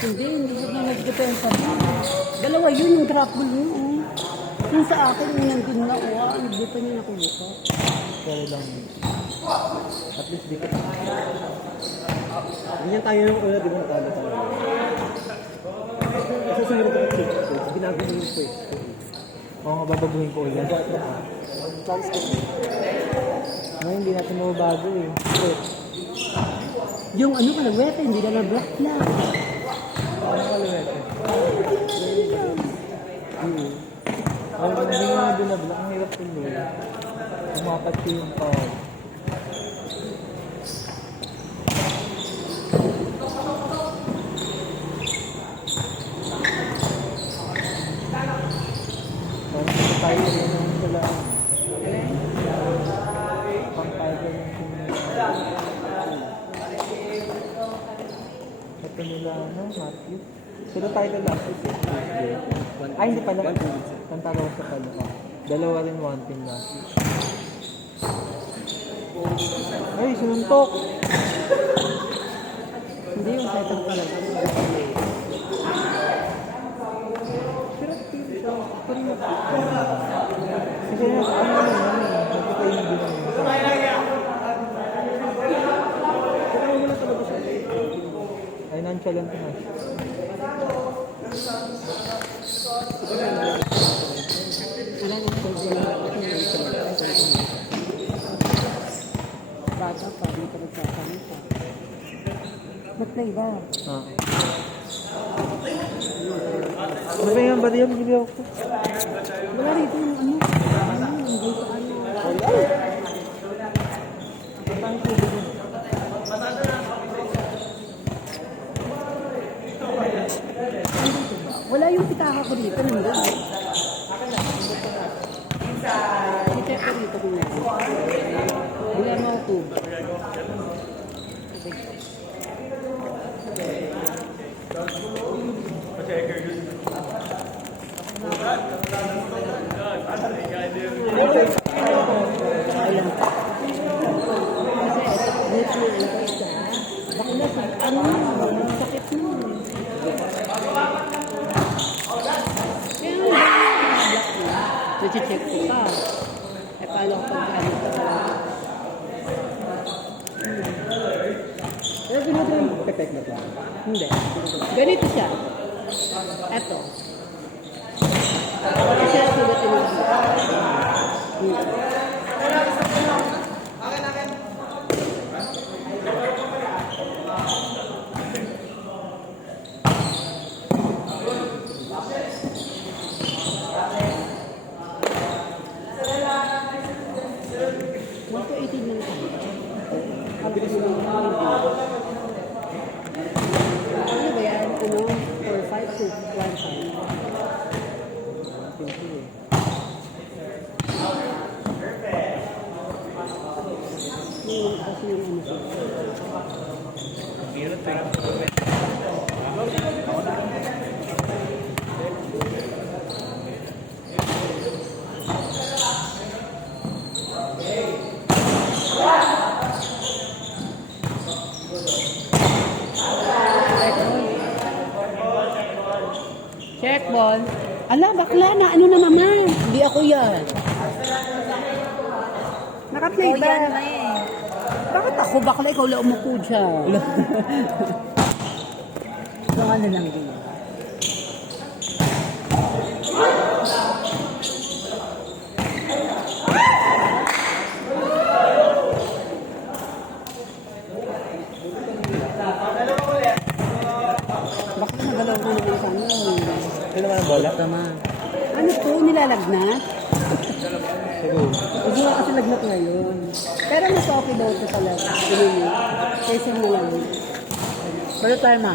Hindi na nag-depensa din. Dalawa yun, yung drop ball yun. Yung sa akin, yung nandun na, hindi pa niya nakuha. Pero lang. At least di ka. Ganyan tayo yung una, di ba natalo tayo? Kasi sumunod ako sa ginagawa mo yung quiz. Oo nga, babaguhin ko ulit. Ngayon, hindi natin mababago eh. Yung ano ka nagwete, hindi na na-block na. Ano ka luwete? Ang hindi nga binablock, ang hirap tuloy. Umapat ko yung tao. Parang tayo rin naman sila. Pang tayo rin sila. Ito nila, Matthew. Sila tayo na last week. Ay, hindi pala. Pantalo ko sa pala. Dalawa rin one team last week. Ay, sinuntok! Hindi yung second pala. Kasi ano naman yan eh. Nagkakainin din naman. Pero wala talaga siya. Ay, nonchalant na siya. Wala nang bata pa, dito nagsasalita. Mag-play ba? Ah. Ano ba yan? Ba't yan? Hindi ako. Wala rito yung ano. Hindi ko ano. Wala yung pitaka ko dito. Hindi. I-check ko dito kung meron. Wala mo ako. Check ko pa. Eh, paano ko pagkalit ka pa? Pero ganito yung pepek na to. Hindi. Ganito siya. Eto. Kasi sulat yung Ano ba yan? Ano? 4-5 to 1-5. Kasi yung ano siya. Check ball. Ala, bakla na. Ano na naman? Hindi ako yan. Naka-play ba? Bakit ako? Bakla ikaw lang umupo dyan. So, ano lang din. Bakit nagalaw ko naman sa ano? Ano naman ang bola? Tama. Ano to? Nilalagnat? Siguro. Hindi nga kasi lagnat ngayon. Pero mas okay daw ito sa lagnat. Kaysa mo lang. Pero tayo ma.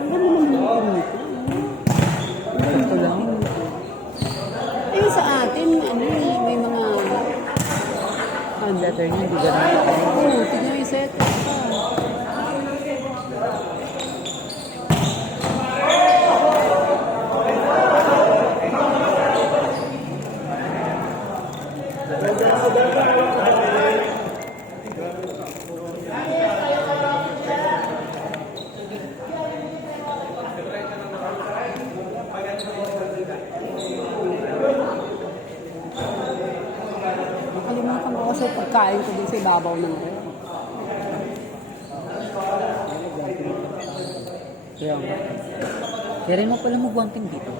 Ang ganda naman yung pinito. Ang ganda lang. Eh sa atin, ano may mga Letter niya, hindi ganun. Oo, tignan yung set. pagkain ko din sa ibabaw ng rep. Kaya nga. Kaya mo pala mag-wanting dito.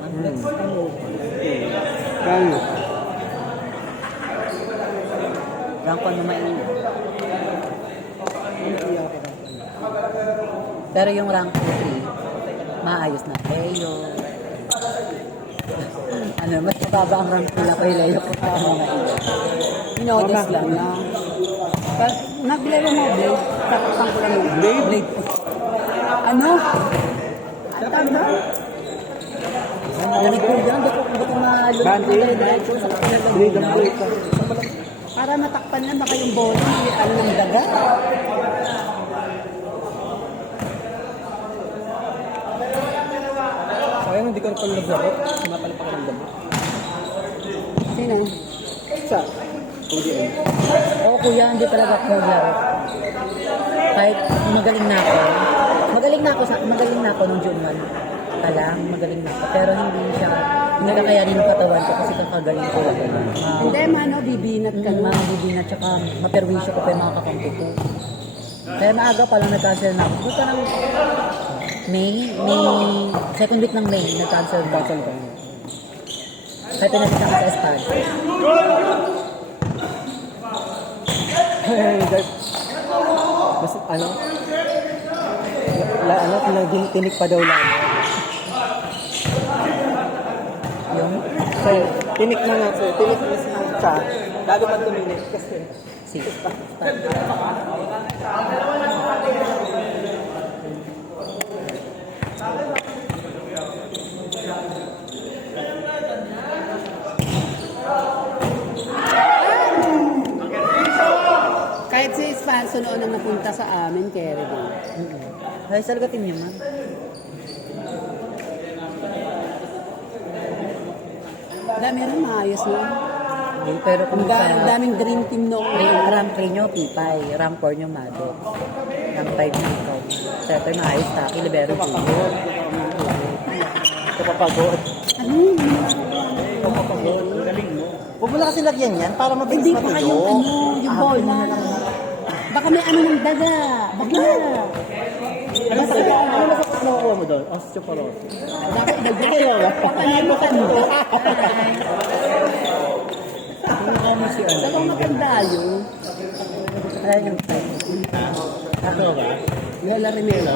Kaya Rank ano mainit. Pero yung rank 3, maayos na. Leo. Ano, mas mababa ang rank nila kay Leo kung tama mainit. Pinodes lang na. Pag naglaro mo blade, tatakpan ko lang yung blade. Ano? Ano ba? Lamig ko dyan, ba't ko malulog Bante. na diretso sa Blade ang blade ka. Para matakpan lang baka yung bola, ano ng daga. Sayang, hindi ka na pala naglaro. Sumapala pa ka ng damo. Sino? Sa? ODM. Oo kuya, hindi talaga ako naglaro. Kahit magaling na ako. Magaling na ako nung June 1. Lang, magaling na ako. Pero hindi kakayanin ng katawan ko kasi kagaling ko lang. Hindi, mano, bibinat ka na. Mga bibina tsaka maperwisyo ko pa yung mga kakampi ko. Kaya maaga pa lang nag-cancel na ako. Buta ng second week ng May, nag-cancel na ako. Kaya pinasita ko sa estad. Mas tinik pa daw lang. Yung So, tinik na nga sir. Tinik na siya. Lalo pa tuminik kasi. si Kahit si Spanso noon ang napunta sa amin, carry din. Ay, salgatin niyo man. Dami rin maayos na. Pero kung Ang daming dream team noon. rank 3 nyo, Pipay. Rank 4 nyo, Mado. Rank 5 nyo, ikaw. Siyempre, maayos Taki, Libero, Junior. Kapapagod. Ano yun? Kapapagod. Galing mo. Huwag mo na kasi lagyan yan para mabilis Hindi pa kayong ano, yung bola. Baka may ano ng daga. Baka. Ano sa nakukuha mo doon? Osteoporosis. Dapat daga kayo. Baka na matanda. Baka matanda yun. Ayan yung time. Ano ba? Nela Rimelo.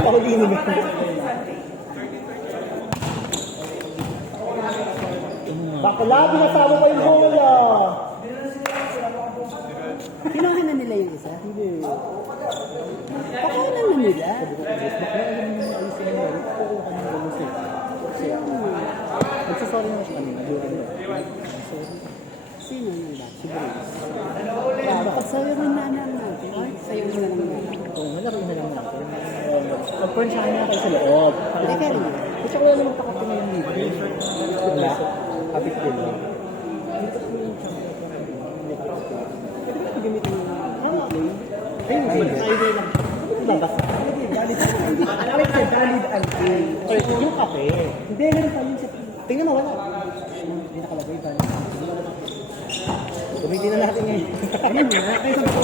Paulino ba? Bakla, binasawa ko yung bola. Kinuha na nila yung isa? Hindi. Pakuha na nila. Nagsasorry na siya kanina. Sino nang ba? Si Bruce. Dapat sa'yo rin na natin. Sa'yo rin na lang natin. Oo, malaro na lang natin. Pag-pransahan niya kayo sa loob. Teka rin. Kasi wala naman pakapin na yung libre. Wala. Kapit din lang. Gamitin mo na. Ayun, highway lang. Babasa. Valid and free. Yung kape. Hindi, meron pa yun sa... Tingnan mo, wala. Hindi nakalagay ba? Gamitin na natin ngayon. Ano nga? Kaya sabi ko,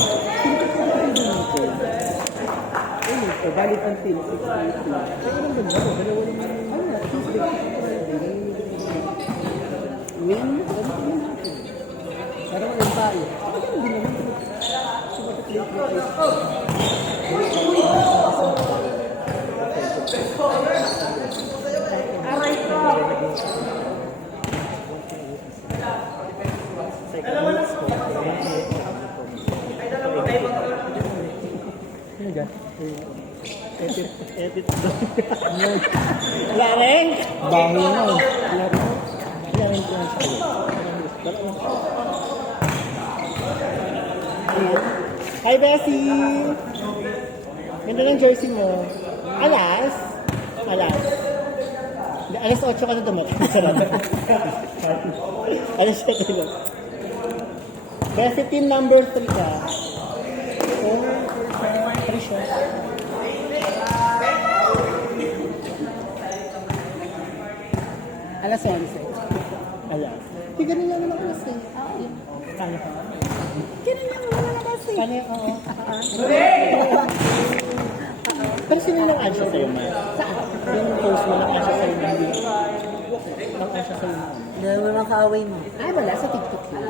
valid until 6 days. Kaya anong ganda ko? Dalawa naman. Ano na? Win, gamitin mo natin. Pero walang tayo. Hindi naman. Edit. Wala rin. Baho na. Wala rin ko Hi, Bessie! Ganda ng jersey mo. Alas? Alas. Alas 8 ka na dumating. Alas 7 lang. Bessie, team number 3 ka. Oh, 3 siya. Alas 11. Alas. Hindi ganun lang naman alas 6. Ganun lang mga kasi. Kani, oo. Pero sino yung answer sa'yo, Ma? Saan? Yung post mo ng answer sa'yo, hindi. Ang answer sa'yo, Ma. Dahil mo nakaaway mo. Ah, wala. Sa TikTok yun.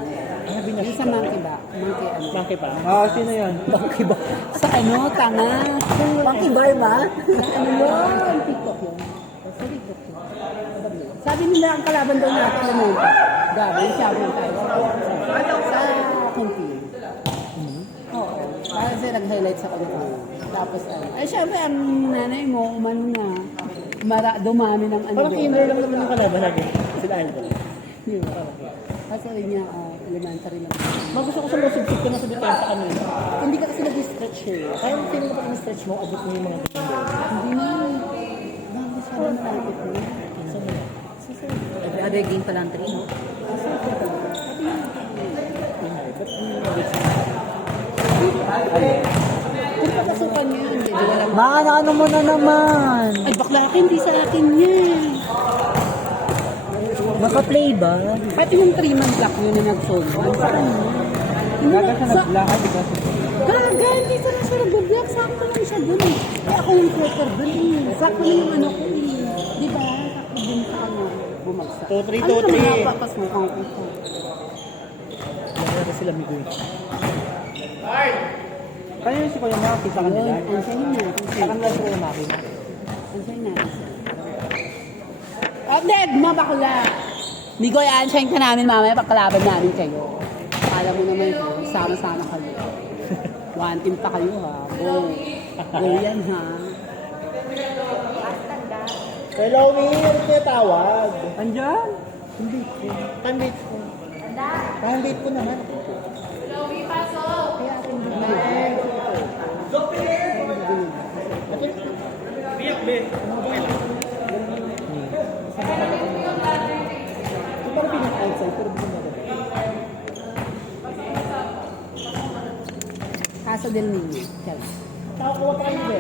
Yung sa monkey ba? Monkey ano? Monkey ba? Ah, sino yan? Monkey ba? Sa ano? Tanga. Monkey bar ba? Ano yun? TikTok yun. Sa TikTok yun. Sabi nila ang kalaban daw natin lumunta. Gabi, sabi tayo. Sa kumpi. Oo. Kasi nag-highlight sa kumpi. Tapos ano. Ay, syempre, ang nanay mo, umano na. Dumami ng ano. Parang kinder lang naman yung kalaban natin. Sila Idol. Yun. Kasi rin niya, elementary lang. Magusto ko sa mga subsip ka na sa depensa kanina. Hindi ka kasi nag-stretch eh. Kaya yung feeling mo pag stretch mo, abot mo yung mga kinder. Hindi na. Bakit siya rin malapit mo? Every other game pa lang 3, no? Kung pagkasukan niyo yun, hindi wala. Ano mo na naman? Ay, bakla akin, hindi sa akin yan. Maka-play ba? At yung 3-month block yun na nag-solve. Ano sa kanya? Hindi Gaga na, siya sa... naglakad, di ba? Gaga, hindi sa na siya nag-block. Sakto lang siya dun eh. Kaya ako yung quarter dun eh. Sakto lang yung ano ko eh. Di ba? Sakto din sa ano. Bumagsak. 2-3, Ano 2-3. naman napapasukan ko ito? Nagkaka sila Miguel. Kaya yung si Kuya Maki sa kanila. Ansayin na. Parang lang sila yung Maki. Ansayin na. Update mo bakla. Migoy, ansayin ka namin mamaya pagkalaban namin kayo. Alam mo naman ito, sama-sama kayo. One team pa kayo ha. Go. Go yan ha. Hello, May. Ano kayo tawag? Andyan? Time-date ko. Time-date ko naman. Kaya ating bigyan. Ito parang pinaka-outside, pero hindi na Casa del Niño. Chelsea. Nakakuha pa kayo ba?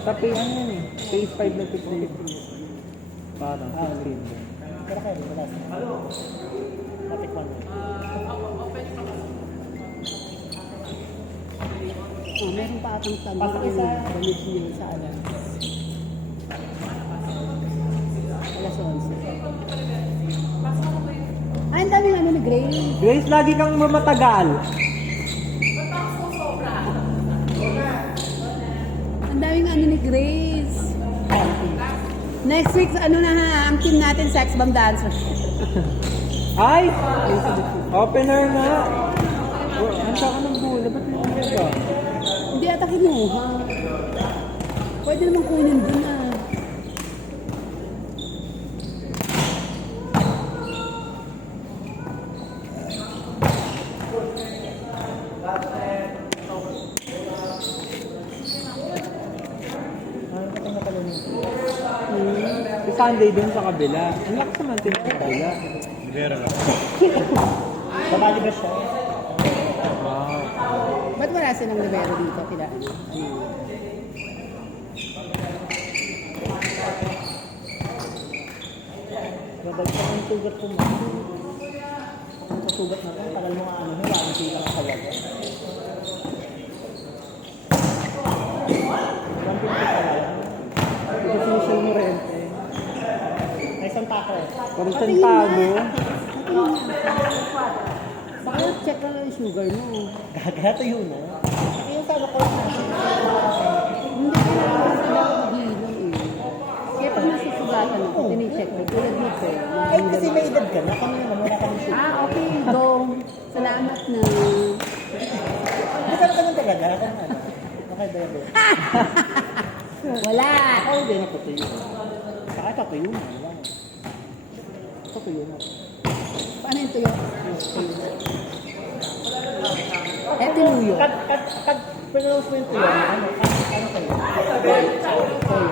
Sa pay, ano yan eh? Phase 5 na 15. Parang 15. Pero kayo, wala sa matikman mo. Oh, meron pa atang tanong Pasok ng isa. damit niya sa alas. Alas 11. Ay, ang daming ano ni Grace. Grace, lagi kang mamatagal. Ang daming ano ni Grace. Next week, ano na ha, ang team natin, Sex Bomb Dancer. Ay! Opener na! Ang saka ng bola, ba't nangyay ka? Hindi ata kinuha. Pwede naman kunin dun ah. Si Sunday dun sa kabila. Ang lakas naman din sa kabila. Babali ba siya? Wow. Ba't wala silang libero dito? Kila ano? Babagsak ang tugat ko mo. Ang kasugat na ito, tagal mo nga ano, wala ang sila ng kawag. 150 pa lang. Ito sinusul mo rin. May isang pako eh. Parang Santago. Baka check na lang yung sugar mo. Gagato yun ah. Yung sana ko lang. Hindi ko na mag-iinom eh. Kaya pag nasusugatan ako, tinicheck ko. Tulad dito. Ay, kasi may edad ka na. Kami naman, wala kami sugar. Ah, okay. Go. Salamat na. Magkano ka ng talaga? Okay, bebe. Wala. Ako, hindi na tutuyo. Saka tatuyo na. Wala na. Tatuyo na. Paano yung tuyo? Eh, tinuyo. Pag pronounce mo yung tuyo, ano kayo? Toyo.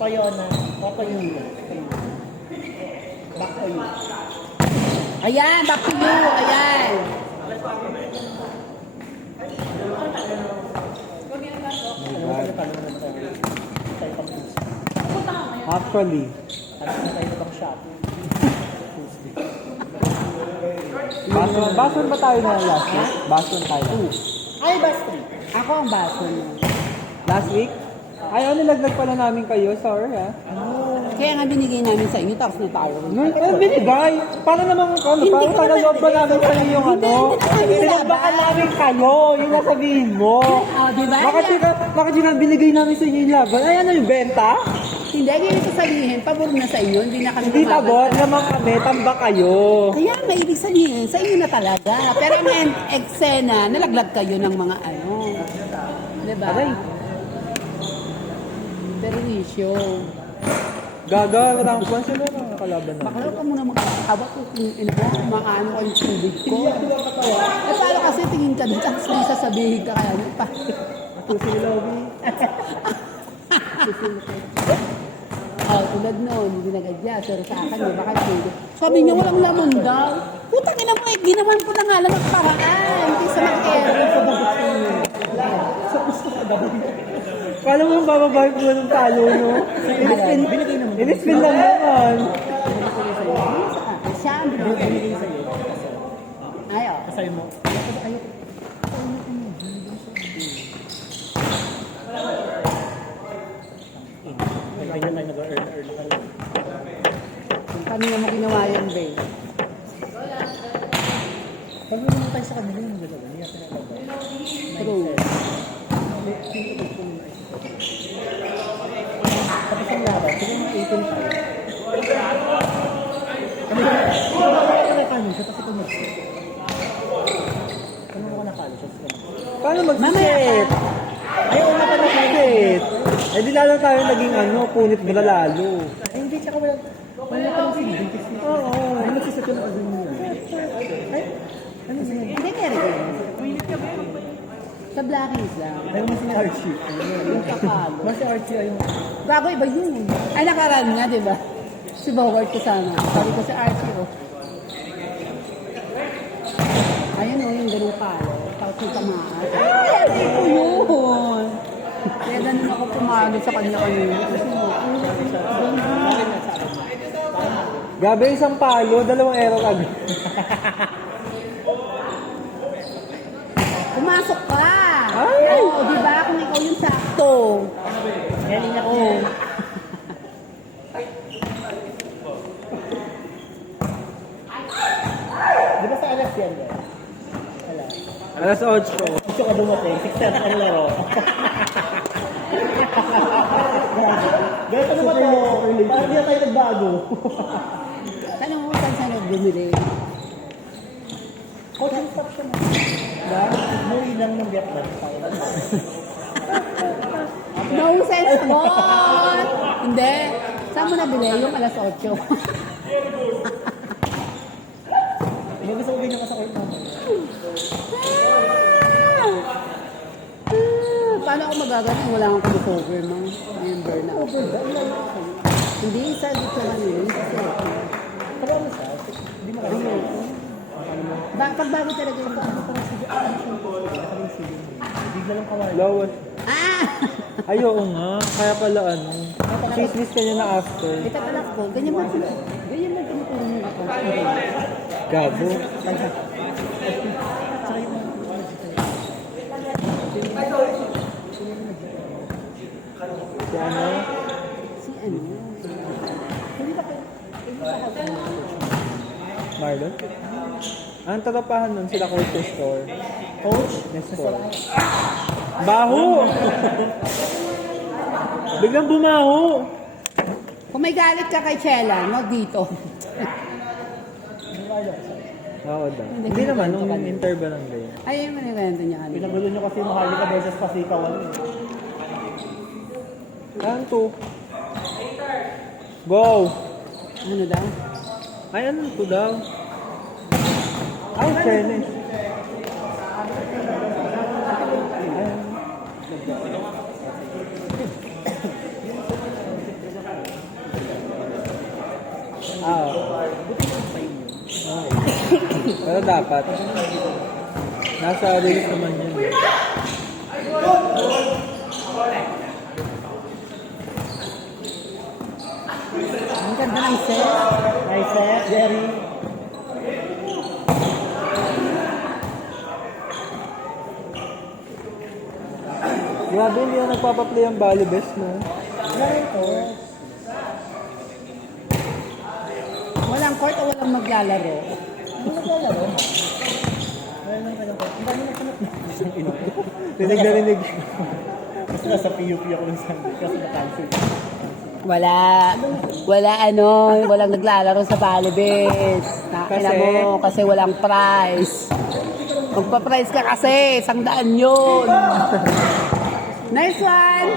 Toyo na. O toyo na. Back toyo. Ayan, back to you. Ayan. Ano ba yung tanong naman tayo? Tayo pang Tuesday. Actually, Ano na tayo bang shop? Tuesday. Bason ba tayo na last week? Bason tayo. Ay, basta. Ako ang baso mo. Last week? Ay, nilaglag pala namin kayo. Sorry, ha? Kaya nga binigay namin sa inyo, tapos na tayo. Binigay! Para naman ano, Hindi parang ko tagalog ba namin kayo yung Hindi, ano? hindi kami Sinagbakan laban. namin kayo! Yung nasabihin mo! Oh, di ba? Bakit yun ang binigay namin sa inyo yung laban? Ay, ano yung benta? Hindi, ganito sabihin, pabor na sa inyo, hindi na kami Hindi lumaban. pabor naman kami, tamba kayo. Kaya may ibig sabihin, sa inyo na talaga. Pero yung eksena, nalaglag kayo ng mga ano. Diba? Aray. Perwisyo. Gaga, rankuan sila ng kalaban namin. Bakla ka muna makakabak ko kung ino ko, makaano ko yung tubig ko. Eh, paano kasi tingin ka dito, tapos may sasabihin ka kaya, pa. Pusi lobby. Oh, tulad noon, hindi nagadya, pero sa akin, di ba kayo? Sabi niya, walang laman daw. Putang ina mo, ginawan ko na nga lang ang paraan. Kaysa mag-ero sa bagot ko yun. Sa gusto ka daw. Kala mo bababahin ko ng talo, no? Inispin lang naman. Siya ang binigay sa'yo. Ayaw. Kasay mo. Ayaw. Kaya tayo nag-earn ka lang. Kanina mo ginawa yan, babe. Kami naman tayo sa kanila yung dalawa. Hindi natin nalagay. True. Tapos ang laban, sila yung 18 tayo. Kami na, kanin siya, tapos ito mag-set. Ano mo ka nakalo siya? Paano mag-set? Ayaw na pa mag-set. Eh di lalo tayo naging ano, punit mo na lalo. Ay hindi, tsaka wala pa lang silbintis niya. Oo. Ay magsiset yung azin niya. Ay, ano siya? Hindi kaya rin. Sa Blackies lang. Ayaw mo si Archie. Yung kakalo. Mas si Archie ayaw. Bago iba yun. Ay, nakaraan nga, di ba? Si Bogart kasama. Sabi ko si Archie, oh. Ayun, oh, yung ganun palo. Tapos yung tamaan. Ay, Archie ko yun. Kaya ganun ako pumalo sa kanya kanina. Kasi, Gabi isang palo, dalawang arrow agad. pumasok ka! Ay! Oo, di ba? Kung ikaw yung sakto. Galing ako. Di ba sa alas yan? Alas 8. Gusto ka dumating, 6:30 ang laro. Ganito naman tayo, parang hindi na tayo nagbago. Tanong mo saan saan bumili. Coaching stop siya mo. Ba? Umuwi lang ng Vietnam. No sense mo! Hindi. Saan mo nabili? Yung alas 8. Hindi gusto ko ganyan ka sa court naman. Paano ako magagaling? Wala akong crossover, mang. Member na. Hindi, sa dito lang yun. Pero ano siya? Hindi mo kaya. Pagbago talaga yung Bigla lang kawala. Lawan. Ah! Ay, oo nga. Kaya pala ano. Chismis ka niya na after. Ito pala ko. Ganyan ba tinuturo mo ako? Gago. Si ano? Si ano? Hindi ba Marlon? Ang tatapahan nun sila Coach Nestor. Coach? Nestor. Baho! Biglang bumaho! Kung may galit ka kay Chela, no, dito. Oo daw. Hindi naman, nung interval lang din. Ayun mo nagkwento niya kanina. Pinagulo nyo kasi Maharlika versus Pasikawan. Yan to. Go! Ano daw? Ay, ano to daw? Ay, fairness. Pero dapat. Nasa release naman yun. Ang ganda ng set. Nice set, Jerry. Grabe, hindi na nagpapaplay ang volleyball, no? Walang court o walang maglalaro? Rinig na rinig. Basta nasa PUP ako ng Sunday kasi na-cancel. Walang naglalaro sa volleyball. Nakina mo, kasi walang prize. Magpa-prize ka kasi, 100 yun. Nice one!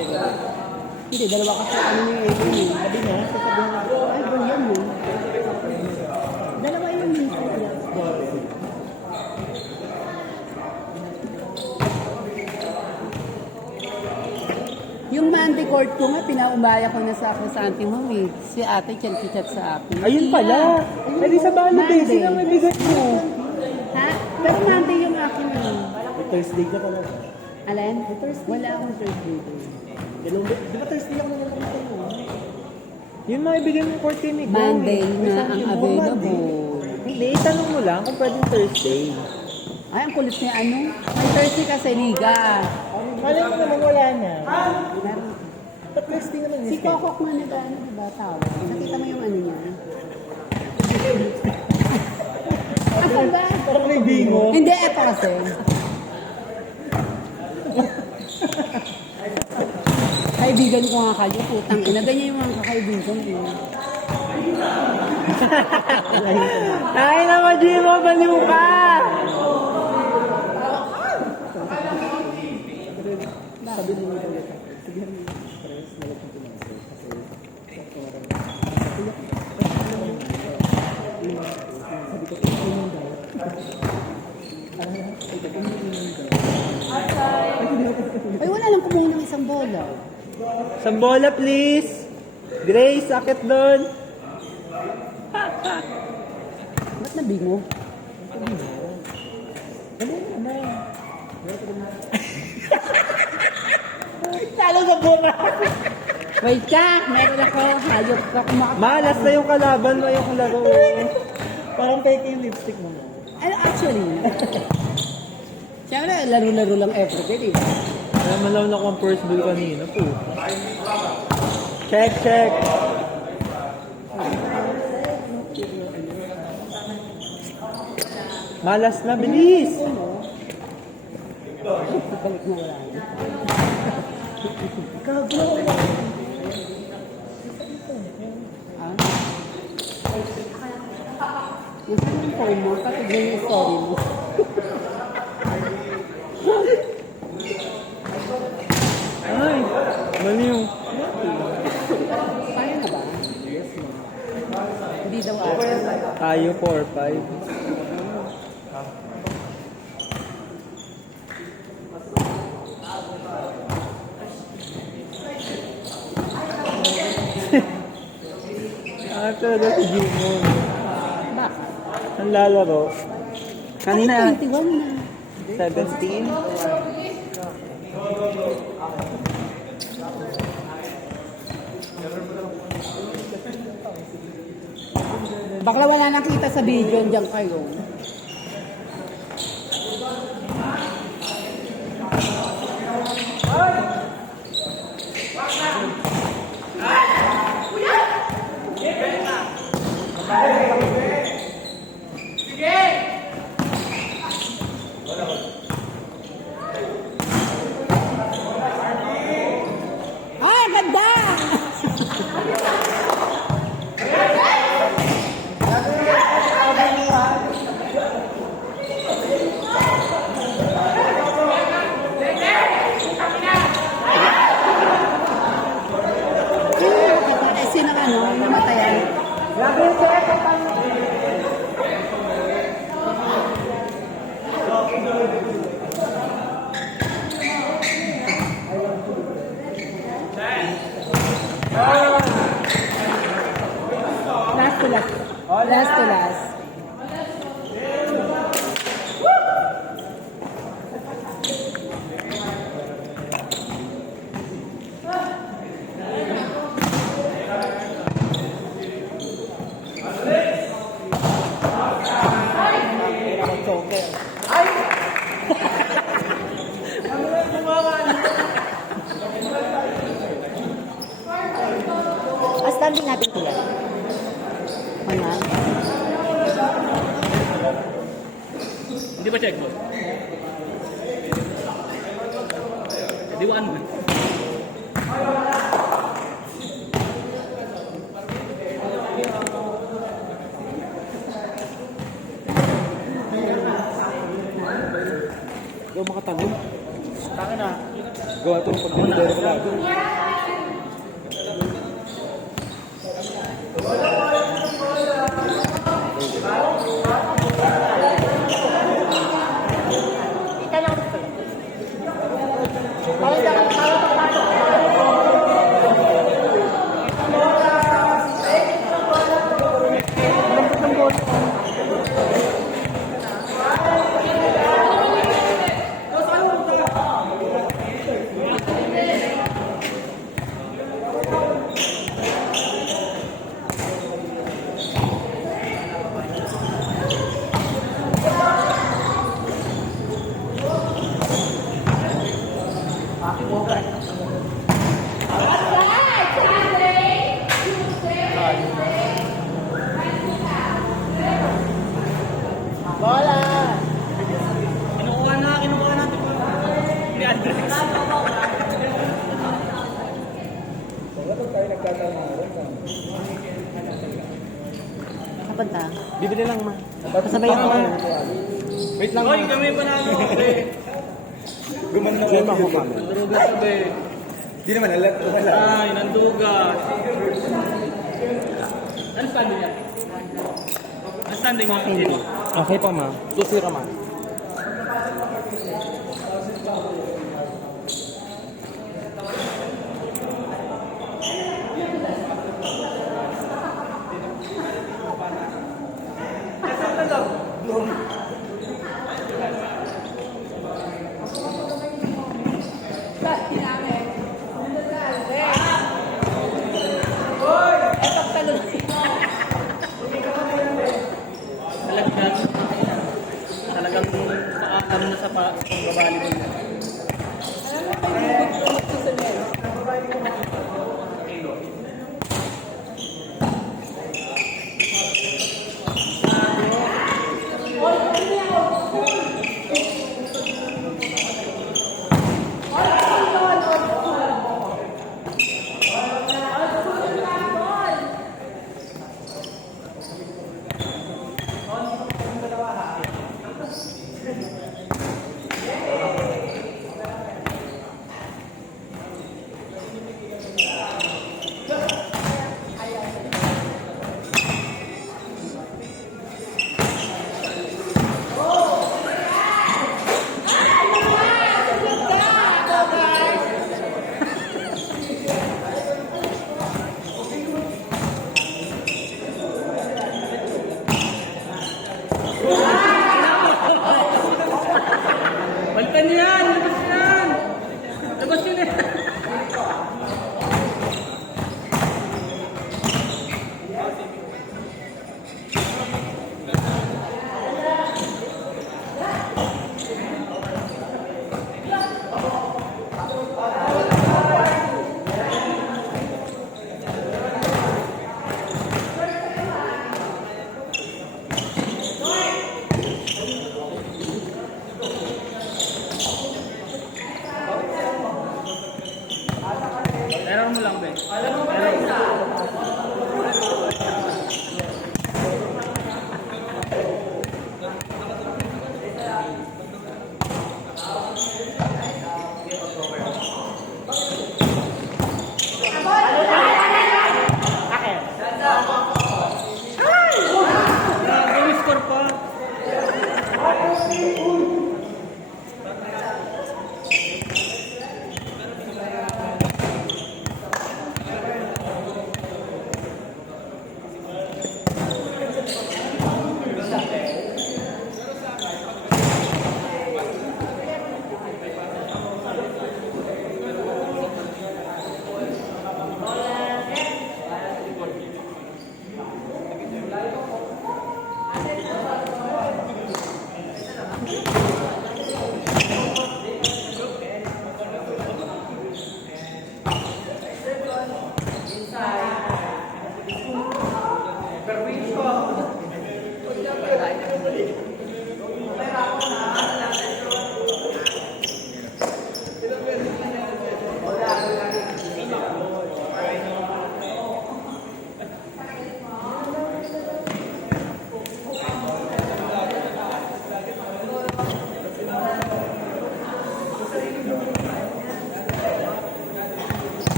Umaga. Hindi, dalawa kasi ano yung Amy. Sabi na, sasabihin ako, ay, ba yan mo? Dalawa yung minsan. Yung Monday court ko nga, pinaumaya ko na sa aking mo eh. Si ate, chat sa akin. Ayun pala. Eh di sa volleyball, Monday. sino may bigat mo? Ha? Pero Monday yung akin eh. Thursday ka pala. Alan? Wala akong Thursday. Di ba Thursday ako nang sa'yo? Yun mga ibigay mo 14 ni Monday na ang available. Hindi, tanong mo lang kung pwedeng Thursday. Ay, ang kulit niya ano? May Thursday kasi liga. Malay mo naman wala na. Meron. But Thursday naman Si Kokok man nag-ano, diba, tawag. Nakita mo yung ano niya? Asan ba? Parang may bingo. Hindi, eto kasi. Kaibigan ko nga kayo, putang ina. Ganyan yung mga kakaibigan ko. Ay naman, Jimo, baliw ka! Sabi mo nito ulit. Sabihan mo yung stress na wag kang pinansin. Ay, wala lang kumuha ng isang bola. Sambola, please! Grace, akit doon! Ba't nabingo? Talo sa bola! Wait ka, meron ako. Hayop ka kumakapit. Malas na yung kalaban mo yung laro. Parang fake yung lipstick mo. Ano, actually, siyempre, laro-laro lang everyday, di ba? Alam mo lang ako ang first ball kanina po. Check, check! Malas na, bilis! Balik na wala na. Ah? Nasaan yung phone mo? Patignan yung story mo. Ay, baliw. Kaya na ba? Hindi daw ata. Tayo 4-5. Talaga si Jimon. Bakit? Ang lalaro. Kanina, Ay, 21 na. 17. Bakla wala nakita sa video, diyan kayo. Ah, ganda! Hindi ba check boss? Di ba ano? Ikaw makatanong. Taka na. Gawa ito yung pag-deliver ko lang. Kinukuha natin. Ni Andres. Kapunta. Bibili lang, ma. Kasabay ako. Wait lang. Hoy, kami pa na ano. Gumanda ko ako, ma. Nandugas sabi. Di naman, alat. Ay, nandugas. Ano standing niya? Ano standing mo? Sino? Okay pa, ma. Susira, ma. Talagang ano na sa pagbabali mo.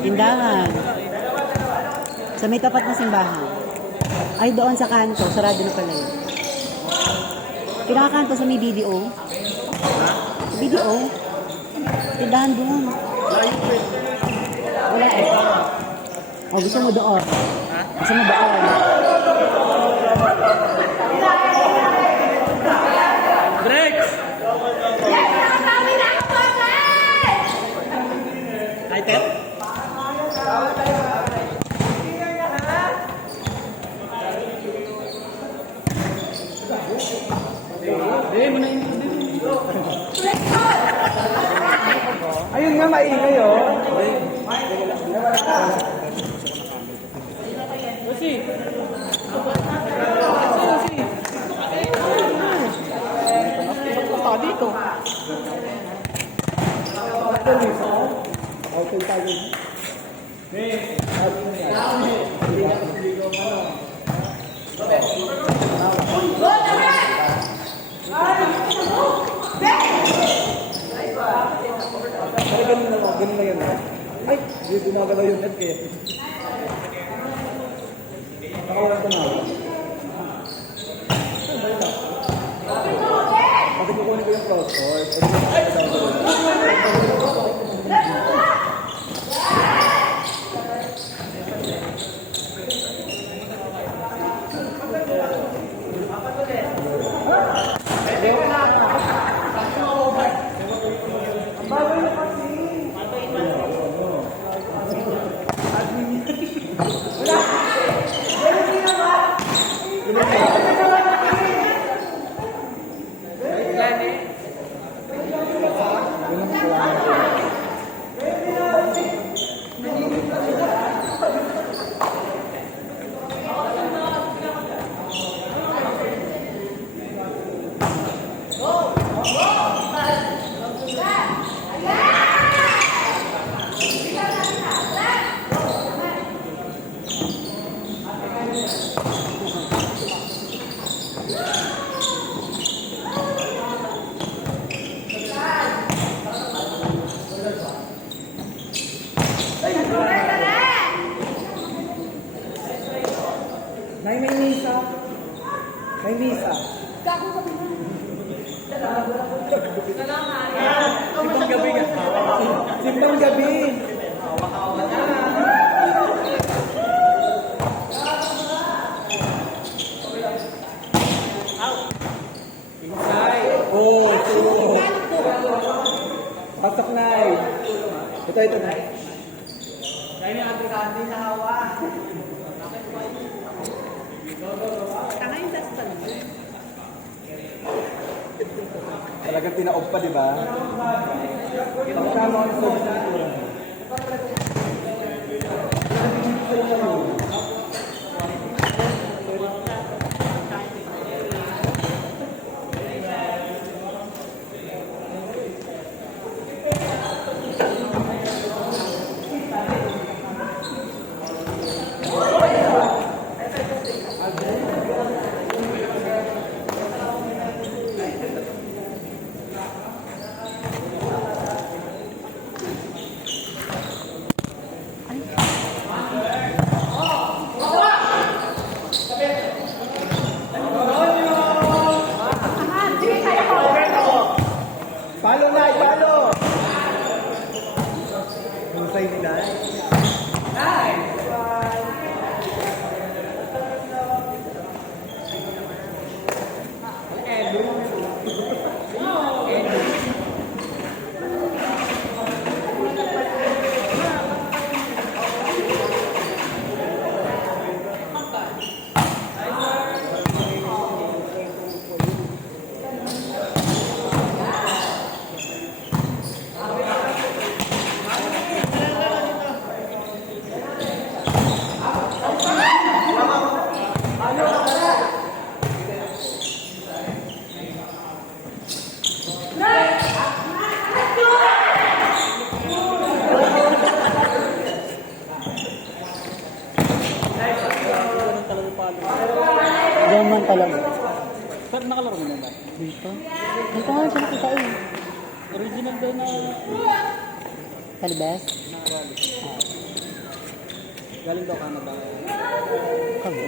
Tindahan. Sa may tapat na simbahan. Ay, doon sa kanto. Sarado na pala yun. Pinakakanto sa may BDO. BDO? Tindahan doon. Wala eh. O, gusto mo doon. Gusto mo doon. Drex! Lighter? Ayun nga, maingay oh. Lucy! Basta dito. Outside tayo. Pero ganun na yan. Ay, hindi gumagalaw yung net eh. Nakawalan ka na. Kasi kukunin ko yung crossboard. May misa. May misa. Simbang gabi ka. Simbang gabi. Inside. Oh, pasok na eh. Ito na. Kaya yung ating kanti na hawa. Talagang tinaob pa, di ba? Pagkama ang service na ito. lang. Saan nakalaro mo na ba? Dito? Dito nga siya nakita eh. Original daw na Talbes? galing daw Canada. Kabo.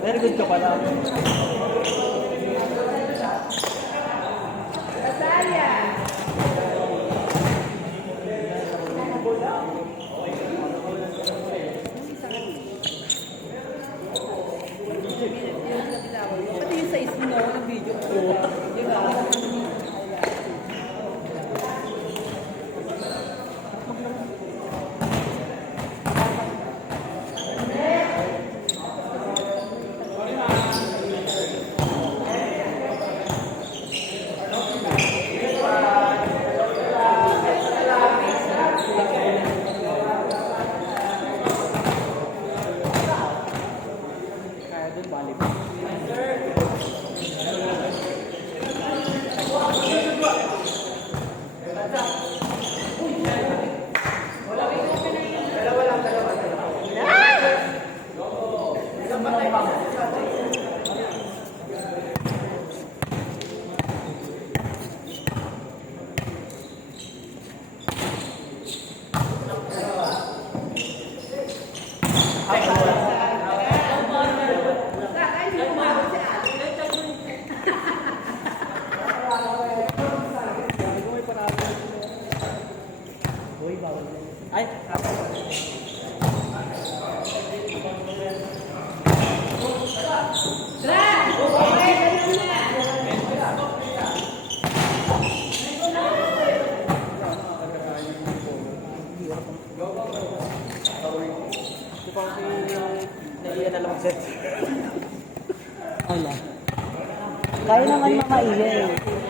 Very good ka pala. Pati yung sa ismo ng video ko. Di ba? Ay, ito pa kasi naiyan na lang set. Wala. Kaya naman makaiya eh.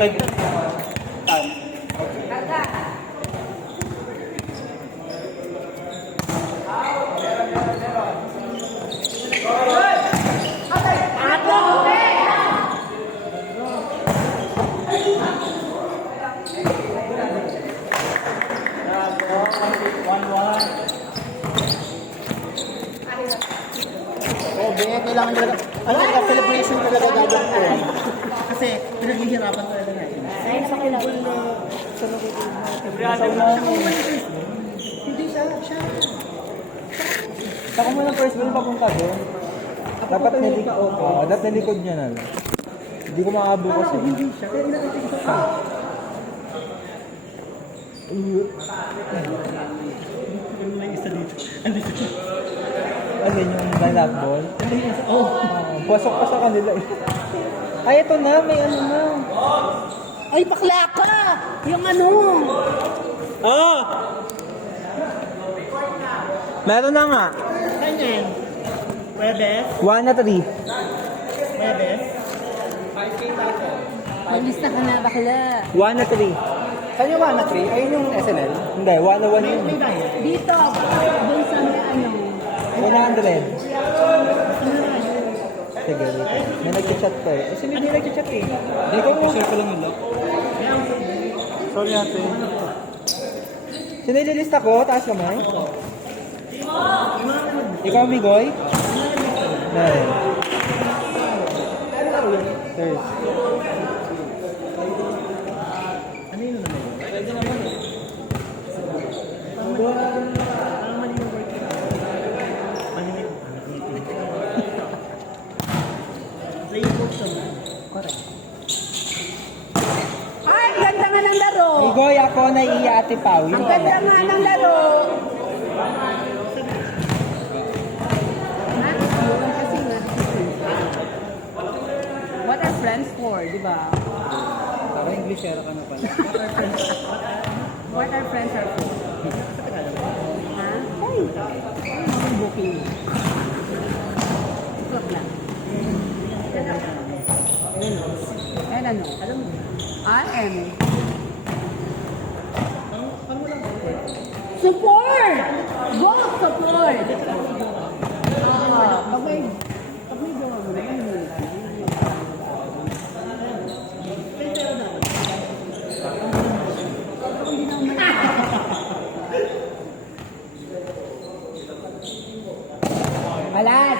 outside. Time. Oh, Bea, kailangan talaga. Ano talaga, celebration talaga gagawin ko. Kasi, pinaghihirapan talaga natin. Ay, sa kilabol na. Hindi siya. Saka mo ng first ball papunta doon. Dapat nalikod. Dapat nalikod niya na lang. Hindi ko makabukas eh. Hindi siya. Kaya inakita ko sa may isa dito. Ano yun, yung line-up ball? Pasok pa sa kanila eh. Ay, ito na. May ano na. Ay, bakla ka! Yung ano? Ah! Meron na nga. Ganyan. Webes. 1 na 3. Webes. Maglista ka na, bakla. 1 na 3. Saan yung 1 na 3? Ayun yung SNL. Hindi, 1 na 1 yun. May bayad. Dito, dun sa may ano. 100. Sige, dito. May nag-chat ko eh. Kasi may nag-chat eh. Hindi ko mo. Share ko lang yung lock. Sorry ate. Sinililista ko, taas kamay. Ikaw, Migoy? Meron. Third. Ano yun naman? Parang mali yung work. Mali yung Rainbow naman. Correct. Ay, ganda nga ng laro! Migoy, ako naiiya Ate Pau. Ang ganda nga ng laro! Ha? Yun kasi nga, what are friends for, di ba? Parang Englishera ka na pala. What our friends are for. Ha? Ay! Ano ang booking mo? Club lang. And ano? Alam mo? RM. Support! Go! Support! Pag may gawa mo na, Alas!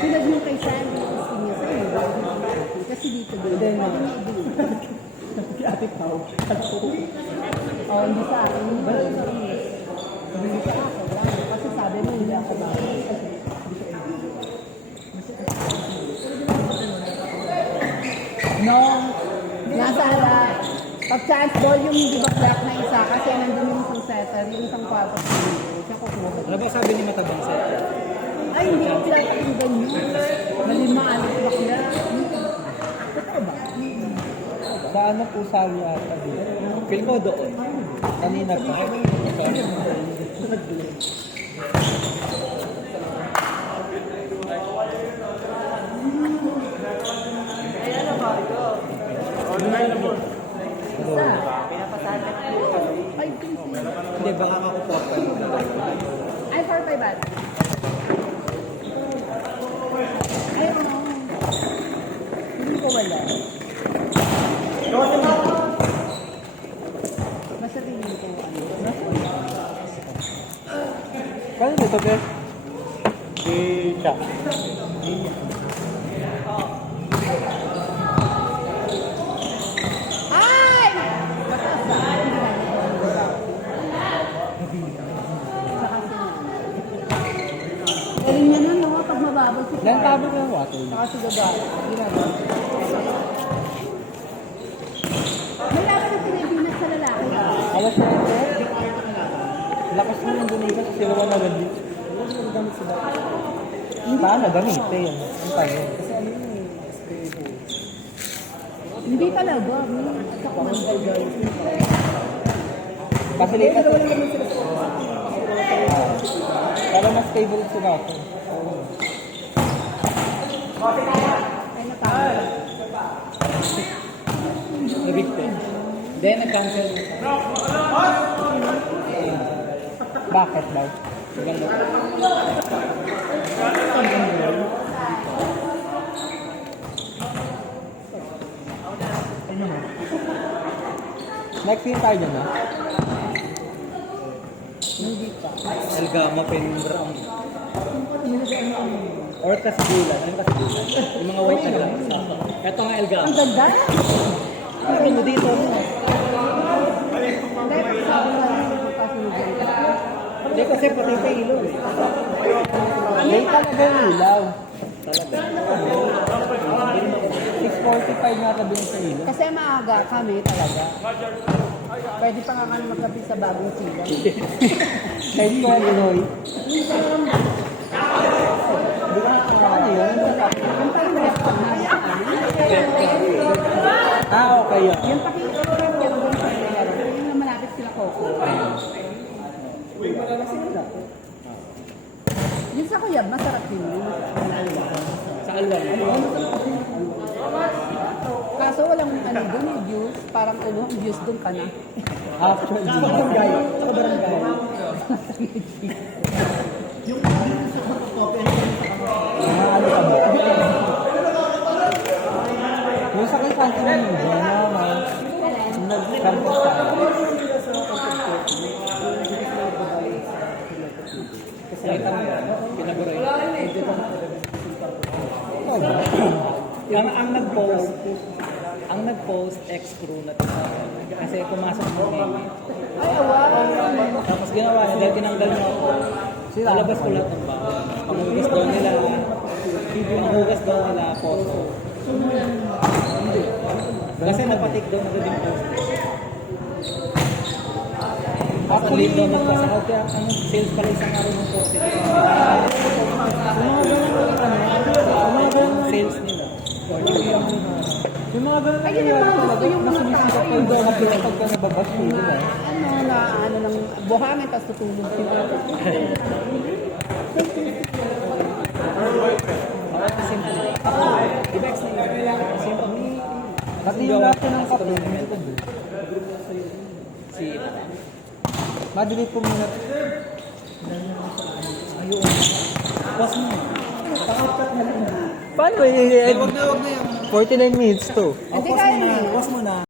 Tulad yung kay Sandy, gusto niya sa'yo. Kasi dito din. Ate Pau. Oh, hindi sa akin. Hindi sa akin. Kasi sabi mo, hindi ako ba. No. Nasa harap. Pag chance ball yung di ba black na isa kasi nandun yung isang setter, yung isang kwarto sa dito. Siya kukuha. Ano ba sabi ni Matabang Sir? Ay, hindi ko pinapakinggan yun. Malimaan at bakla. Totoo ba? Sa ano po sabi ata dito? Feel ko doon. Kanina pa. Isa. 5 pins. Hindi, baka kakuha pa. Ay, 4-5 bat. Ay, ano? Hindi ko wala. Basta tingin ko ano. Kano dito, Beth? Di siya. Ay! Basta saan? Galing niya nun, no? Pag mababag si Ilan tabo ko yung water? Saka si Gaba. Ginagawa. May laban ng Pilipinas sa lalaki. Alas na ito. Lakas mo yung donation sa sila na gandi. Paano gamitin? Ang tayo. Hindi talaga. Facilitas. Para mas stable sila ako. Ay, natawag. Nabigtin. Then, nag-cancel. Bakit daw? Next year tayo na. Hindi pa. El Gama, Pendrang. Or Kasigulan. Ano yung Kasigulan? Yung mga white na lang. Ito nga El Gama. Ang ganda. Ano dito? Hindi kasi pati sa ilaw eh. May talaga yung ilaw. Talaga. 6:45 nga tabi sa ilaw. Kasi maaga kami talaga. Pwede pa nga kami magkapi sa bagong sila. Kahit pa Illinois. Ano yun? Okay yun. Yung pakita ko rin yung doon sa yung malapit sila Coco. Yung sa Kuyab, masarap din yun. Sa Alwan. Kaso walang ano doon yung juice. Parang ano, juice doon ka na. Actually. Sa barangay. Sa barangay. Ano ka ba? Yung sa kanto na yun, nag-campus tayo. Kasi nakita mo yan, pinaguray. Ang nag-post ex-crew na tinatawag. Kasi pumasok mo name. Ay, awa. Tapos ginawa niya, dahil tinanggal niya ako. Lalabas ko lahat ng bawal. Panghugas daw nila. Panghugas daw nila photo. Kasi napatik daw na din post. Actually, daw nagpasahod kaya sales pala isang araw ng post. Sales nila. Yung mga ganun Ay, yun ang mga gusto yung mga nasumisipag pa yung doon na pagka nababas ko nila. ano ng buhangin, tapos tutulog sila. Kasi yung natin ng kape, madelete ko muna. Ayun. Pause mo. Paano eh? 49 minutes to. Hindi kaya na. Pause mo na.